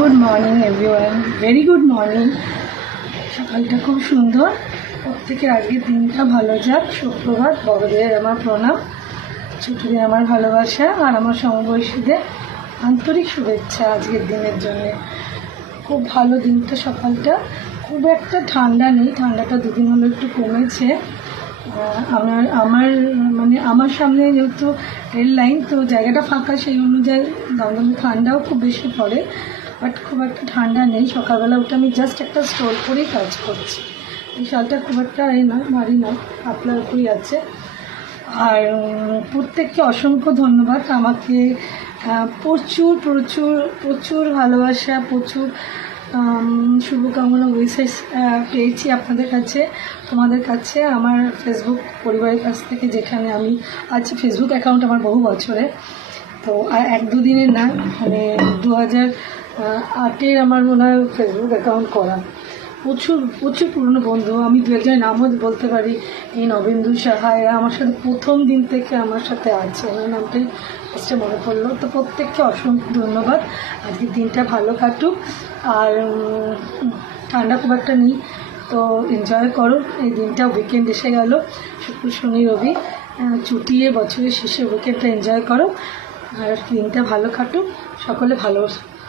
Good morning everyone, very good morning. সকালটা খুব সুন্দর, প্রত্যেকের আজকের দিনটা ভালো যাক। সুপ্রভাত, বড়দের আমার প্রণাম, ছোটদের আমার ভালোবাসা, আর আমার সমবয়সীদের আন্তরিক শুভেচ্ছা আজকের দিনের জন্যে। খুব ভালো দিনটা, সকালটা খুব একটা ঠান্ডা নেই, ঠান্ডাটা দুদিন হলো একটু কমেছে। আমার সামনে যেহেতু রেল লাইন, তো জায়গাটা ফাঁকা, সেই অনুযায়ী দমদমে ঠান্ডাও খুব বেশি পড়ে, বাট খুব একটা ঠান্ডা নেই। সকালবেলা উঠে আমি জাস্ট একটা স্টোর করেই কাজ করছি। এই শালটা খুব একটা নয়, ভারী নয়, পাতলার উপরই আছে। আর প্রত্যেককে অসংখ্য ধন্যবাদ। আমাকে প্রচুর প্রচুর প্রচুর ভালোবাসা, প্রচুর শুভকামনা, উইশেস পেয়েছি আপনাদের কাছে, তোমাদের কাছে, আমার ফেসবুক পরিবারের কাছ থেকে, যেখানে আমি আছি। ফেসবুক অ্যাকাউন্ট আমার বহু বছরে, তো আর এক দুদিনের না, 2008 আমার মনে হয় ফেসবুক অ্যাকাউন্ট করা। প্রচুর প্রচুর পুরনো বন্ধু, আমি দু একজনের নামও বলতে পারি। এই নবেন্দু সাহা, এরা আমার সাথে প্রথম দিন থেকে আমার সাথে আছে, আমার নামটাই ফার্স্টে মনে পড়লো। তো প্রত্যেককে অসংখ্য ধন্যবাদ। আজকের দিনটা ভালো কাটুক, আর ঠান্ডা খুব একটা নেই, তো এনজয় করো এই দিনটা। উইকেন্ড এসে গেল, শুক্র শনি রবি ছুটিয়ে বছরের শেষে উইকেন্ডটা এনজয় করো, আর দিনটা ভালো কাটুক, সকলে ভালো